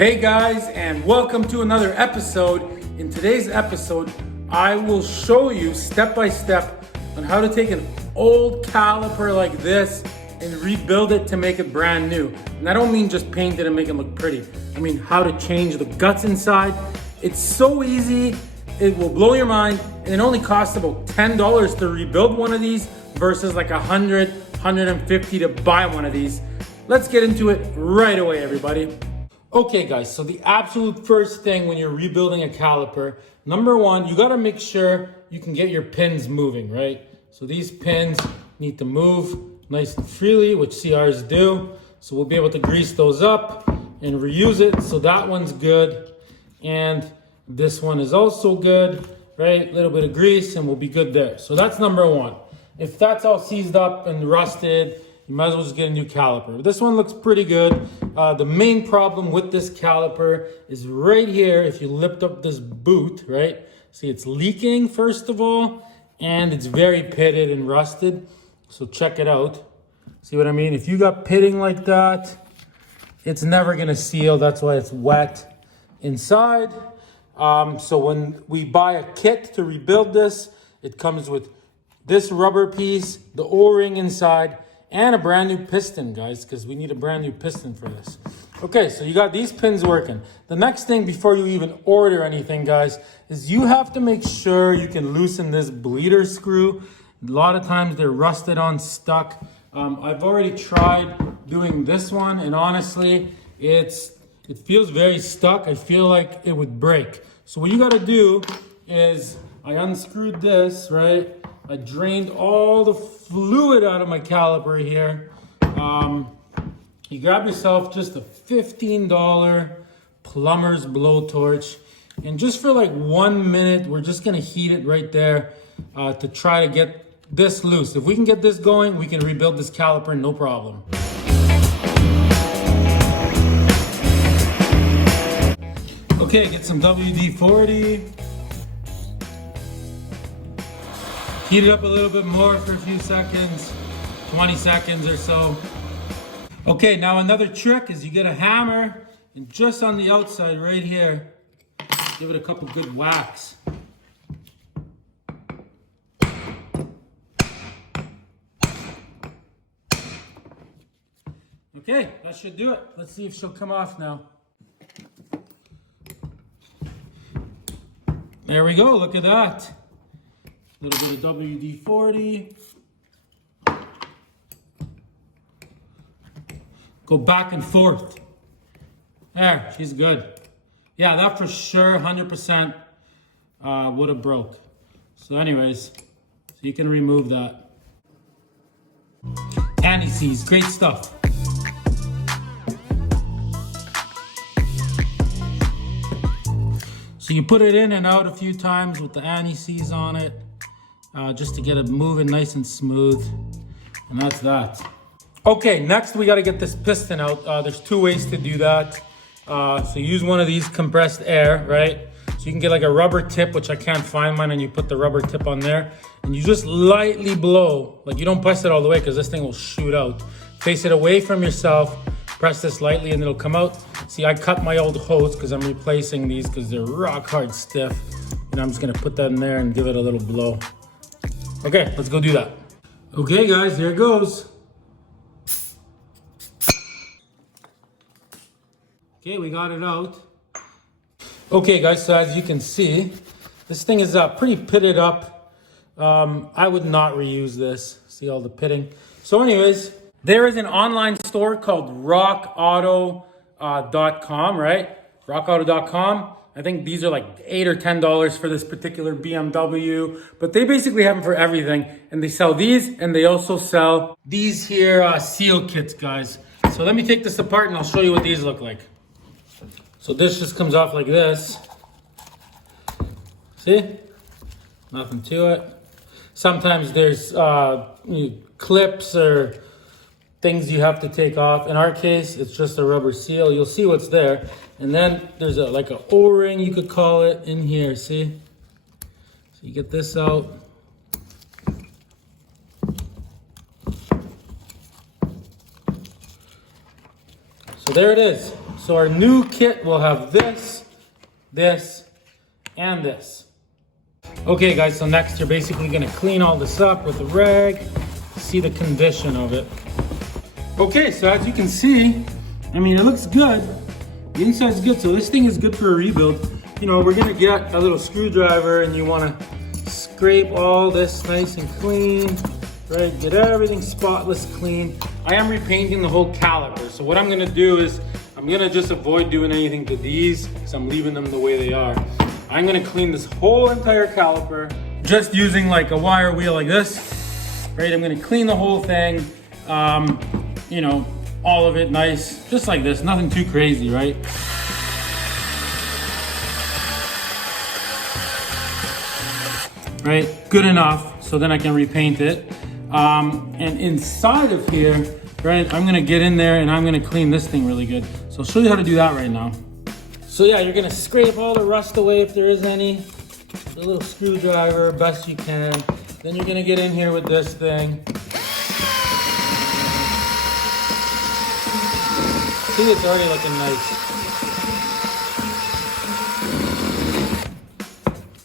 Hey guys, and welcome to another episode. In today's episode, I will show you step by step on how to take an old caliper like this and rebuild it to make it brand new. And I don't mean just paint it and make it look pretty. I mean how to change the guts inside. It's so easy, it will blow your mind, and it only costs about $10 to rebuild one of these versus like $100, $150 to buy one of these. Let's get into it right away, everybody. Okay guys, so the absolute first thing when you're rebuilding a caliper, number one, you gotta make sure you can get your pins moving, right? So these pins need to move nice and freely, which CRs do. So we'll be able to grease those up and reuse it. So that one's good. And this one is also good, right? A little bit of grease and we'll be good there. So that's number one. If that's all seized up and rusted, you might as well just get a new caliper. This one looks pretty good. The main problem with this caliper is right here. If you lift up this boot, right? See, it's leaking first of all, and it's very pitted and rusted. So check it out. See what I mean? If you got pitting like that, it's never gonna seal. That's why it's wet inside. So when we buy a kit to rebuild this, it comes with this rubber piece, the O-ring inside, and a brand new piston, guys, because we need a brand new piston for this. Okay, so you got these pins working. The next thing before you even order anything, guys, is you have to make sure you can loosen this bleeder screw. A lot of times they're rusted on, stuck. I've already tried doing this one, and honestly, it feels very stuck. I feel like it would break. So what you gotta do is, I unscrewed this, right? I drained all the fluid out of my caliper here. You grab yourself just a $15 plumber's blowtorch, and just for like 1 minute, we're just gonna heat it right there to try to get this loose. If we can get this going, we can rebuild this caliper, no problem. Okay, get some WD-40. Heat it up a little bit more for a few seconds, 20 seconds or so. Okay, now another trick is you get a hammer, and just on the outside right here, give it a couple good whacks. Okay, that should do it. Let's see if she'll come off now. There we go, look at that. A little bit of WD-40. Go back and forth. There, she's good. Yeah, that for sure, 100% would have broke. So anyways, so you can remove that. Anti-seize, great stuff. So you put it in and out a few times with the anti-seize on it. Just to get it moving nice and smooth, and that's that. Okay, next we got to get this piston out. There's two ways to do that. So use one of these compressed air, right? So you can get like a rubber tip, which I can't find mine, and you put the rubber tip on there, and you just lightly blow. Like, you don't press it all the way because this thing will shoot out. Face it away from yourself, press this lightly, and it'll come out. See, I cut my old hose because I'm replacing these because they're rock hard stiff, and I'm just gonna put that in there and give it a little blow. Okay, let's go do that. Okay guys, here it goes. Okay, we got it out. Okay guys, so as you can see, this thing is pretty pitted up. I would not reuse this. See all the pitting. So anyways, there is an online store called rockauto.com, right? rockauto.com. I think these are like $8 or $10 for this particular BMW, but they basically have them for everything. And they sell these, and they also sell these here seal kits, guys. So let me take this apart and I'll show you what these look like. So this just comes off like this. See? Nothing to it. Sometimes there's clips or things you have to take off. In our case, it's just a rubber seal. You'll see what's there. And then there's like an O-ring, you could call it, in here, see? So you get this out. So there it is. So our new kit will have this, this, and this. Okay guys, so next you're basically gonna clean all this up with a rag, see the condition of it. Okay, so as you can see, I mean, it looks good. The inside's good, so this thing is good for a rebuild. You know, we're gonna get a little screwdriver and you wanna scrape all this nice and clean, right? Get everything spotless clean. I am repainting the whole caliper, so what I'm gonna do is I'm gonna just avoid doing anything to these because I'm leaving them the way they are. I'm gonna clean this whole entire caliper just using like a wire wheel like this, right? I'm gonna clean the whole thing, you know, all of it nice, just like this, nothing too crazy, right? Right, good enough, so then I can repaint it. And inside of here, right, I'm gonna get in there and I'm gonna clean this thing really good. So I'll show you how to do that right now. So yeah, you're gonna scrape all the rust away if there is any. With a little screwdriver, best you can. Then you're gonna get in here with this thing. See, it's already looking nice.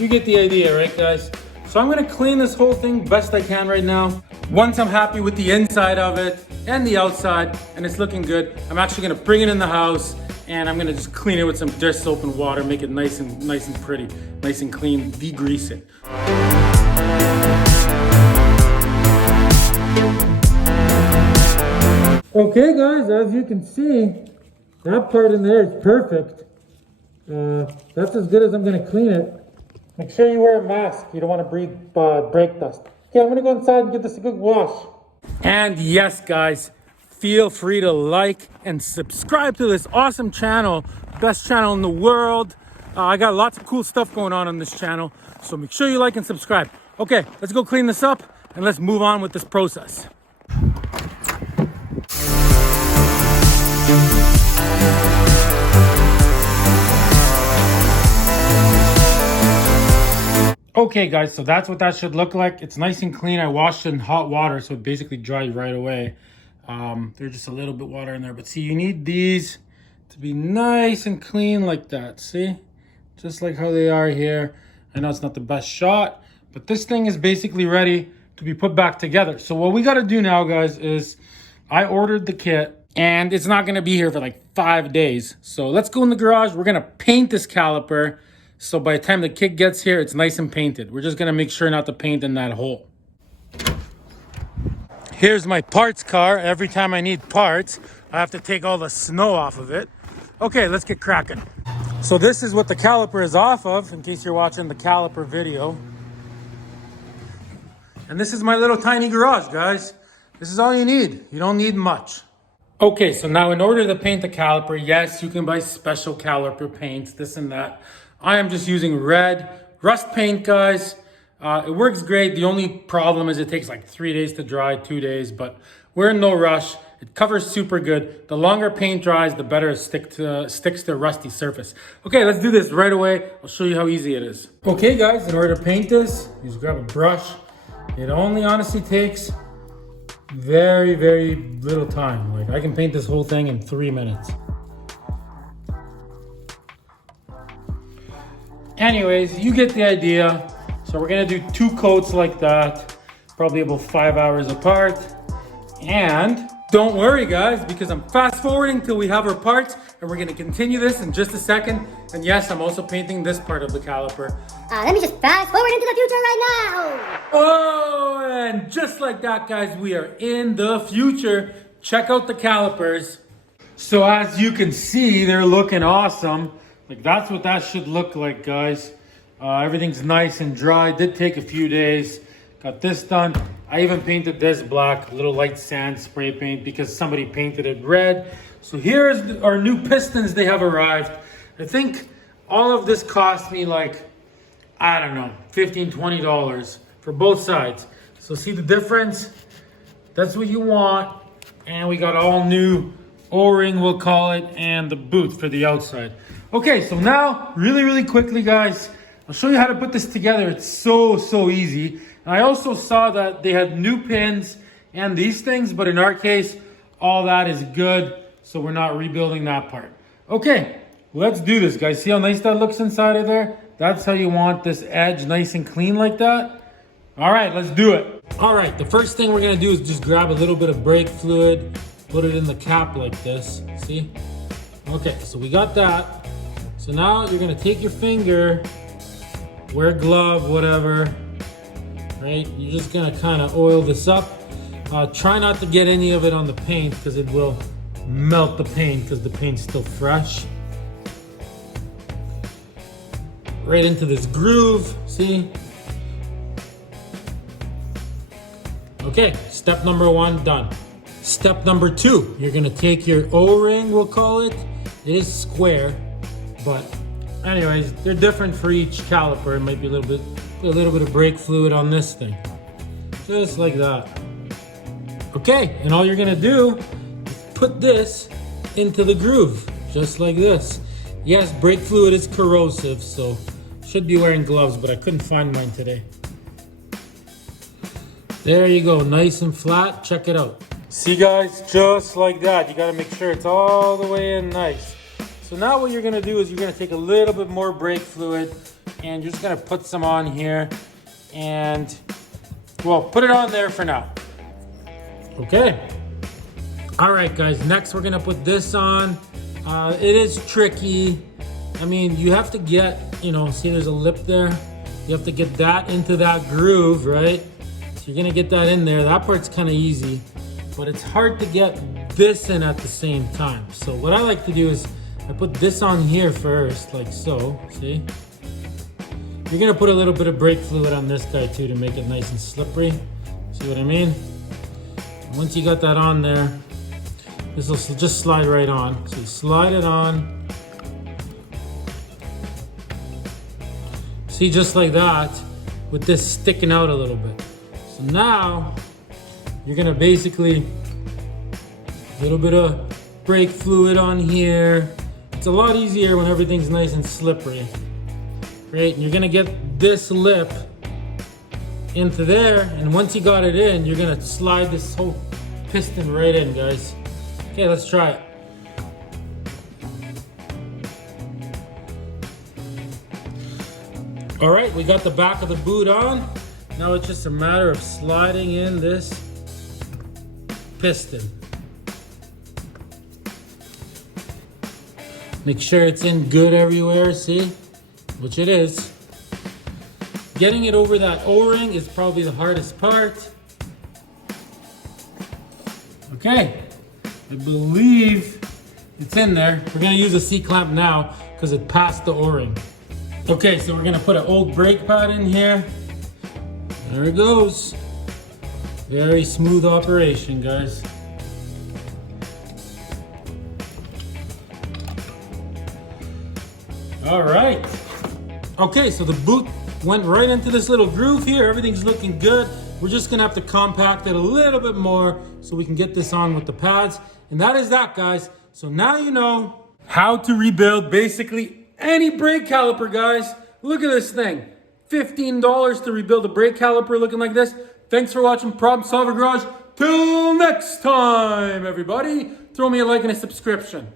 You get the idea, right guys? So I'm gonna clean this whole thing best I can right now. Once I'm happy with the inside of it and the outside and it's looking good, I'm actually gonna bring it in the house and I'm gonna just clean it with some dish soap and water, make it nice and pretty, nice and clean, degrease it. Okay guys, as you can see, that part in there is perfect. That's as good as I'm gonna clean it. Make sure you wear a mask. You don't want to breathe brake dust. Okay, I'm going to go inside and give this a good wash. And yes, guys, feel free to like and subscribe to this awesome channel. Best channel in the world. I got lots of cool stuff going on this channel. So make sure you like and subscribe. Okay, let's go clean this up and let's move on with this process. Okay guys, so that's what that should look like. It's nice and clean. I washed it in hot water, so it basically dried right away. There's just a little bit water in there, but see, you need these to be nice and clean like that. See, just like how they are here. I know it's not the best shot, but this thing is basically ready to be put back together. So what we got to do now, guys, is I ordered the kit and it's not going to be here for like 5 days. So let's go in the garage. We're going to paint this caliper. So by the time the kit gets here, it's nice and painted. We're just gonna make sure not to paint in that hole. Here's my parts car. Every time I need parts, I have to take all the snow off of it. Okay, let's get cracking. So this is what the caliper is off of, in case you're watching the caliper video. And this is my little tiny garage, guys. This is all you need. You don't need much. Okay, so now in order to paint the caliper, yes, you can buy special caliper paints, this and that. I am just using red rust paint, guys. It works great. The only problem is it takes like 3 days to dry, 2 days, but we're in no rush. It covers super good. The longer paint dries, the better it sticks to a rusty surface. Okay, let's do this right away. I'll show you how easy it is. Okay, guys, in order to paint this, you just grab a brush. It only honestly takes very, very little time. Like I can paint this whole thing in 3 minutes. Anyways, you get the idea. So we're gonna do 2 coats like that, probably about 5 hours apart. And don't worry guys, because I'm fast forwarding till we have our parts and we're gonna continue this in just a second. And yes, I'm also painting this part of the caliper. Let me just fast forward into the future right now. Oh, and just like that guys, we are in the future. Check out the calipers. So as you can see, they're looking awesome. Like that's what that should look like, guys. Everything's nice and dry. Did take a few days. Got this done. I even painted this black, a little light sand spray paint because somebody painted it red. So here's our new pistons. They have arrived. I think all of this cost me like, I don't know, $15, $20 for both sides. So see the difference? That's what you want. And we got all new O-ring, we'll call it, and the boot for the outside. Okay, so now, really quickly, guys, I'll show you how to put this together. It's so easy. And I also saw that they had new pins and these things, but in our case, all that is good, so we're not rebuilding that part. Okay, let's do this, guys. See how nice that looks inside of there? That's how you want this edge nice and clean like that. All right, let's do it. All right, the first thing we're gonna do is just grab a little bit of brake fluid, put it in the cap like this, see? Okay, so we got that. So now you're gonna take your finger, wear a glove, whatever, right? You're just gonna kind of oil this up. Try not to get any of it on the paint because it will melt the paint because the paint's still fresh. Right into this groove, see? Okay, step number 1 done. Step number 2, you're gonna take your O-ring, we'll call it. It is square, but anyways, they're different for each caliper. It might be a little bit of brake fluid on this thing. Just like that. Okay, and all you're gonna do is put this into the groove, just like this. Yes, brake fluid is corrosive, so should be wearing gloves, but I couldn't find mine today. There you go, nice and flat. Check it out. See guys, just like that. You gotta make sure it's all the way in nice. So now what you're gonna do is you're gonna take a little bit more brake fluid and you're just gonna put some on here and, well, put it on there for now. Okay. All right guys, next we're gonna put this on. It is tricky. I mean, you have to get, see there's a lip there? You have to get that into that groove, right? So you're gonna get that in there. That part's kind of easy, but it's hard to get this in at the same time. So what I like to do is I put this on here first, like so, see? You're gonna put a little bit of brake fluid on this guy too to make it nice and slippery. See what I mean? Once you got that on there, this will just slide right on. So you slide it on. See, just like that, with this sticking out a little bit. So now, you're gonna basically, a little bit of brake fluid on here. It's a lot easier when everything's nice and slippery. Right, and you're gonna get this lip into there, and once you got it in, you're gonna slide this whole piston right in, guys. Okay, let's try it. All right, we got the back of the boot on. Now it's just a matter of sliding in this piston. Make sure it's in good everywhere, see? Which it is. Getting it over that O-ring is probably the hardest part. Okay, I believe it's in there. We're gonna use a C-clamp now because it passed the O-ring. Okay, so we're gonna put an old brake pad in here. There it goes. Very smooth operation, guys. All right. Okay, so the boot went right into this little groove here. Everything's looking good. We're just gonna have to compact it a little bit more so we can get this on with the pads. And that is that, guys. So now you know how to rebuild basically any brake caliper, guys. Look at this thing. $15 to rebuild a brake caliper looking like this. Thanks for watching Problem Solver Garage. Till next time, everybody. Throw me a like and a subscription.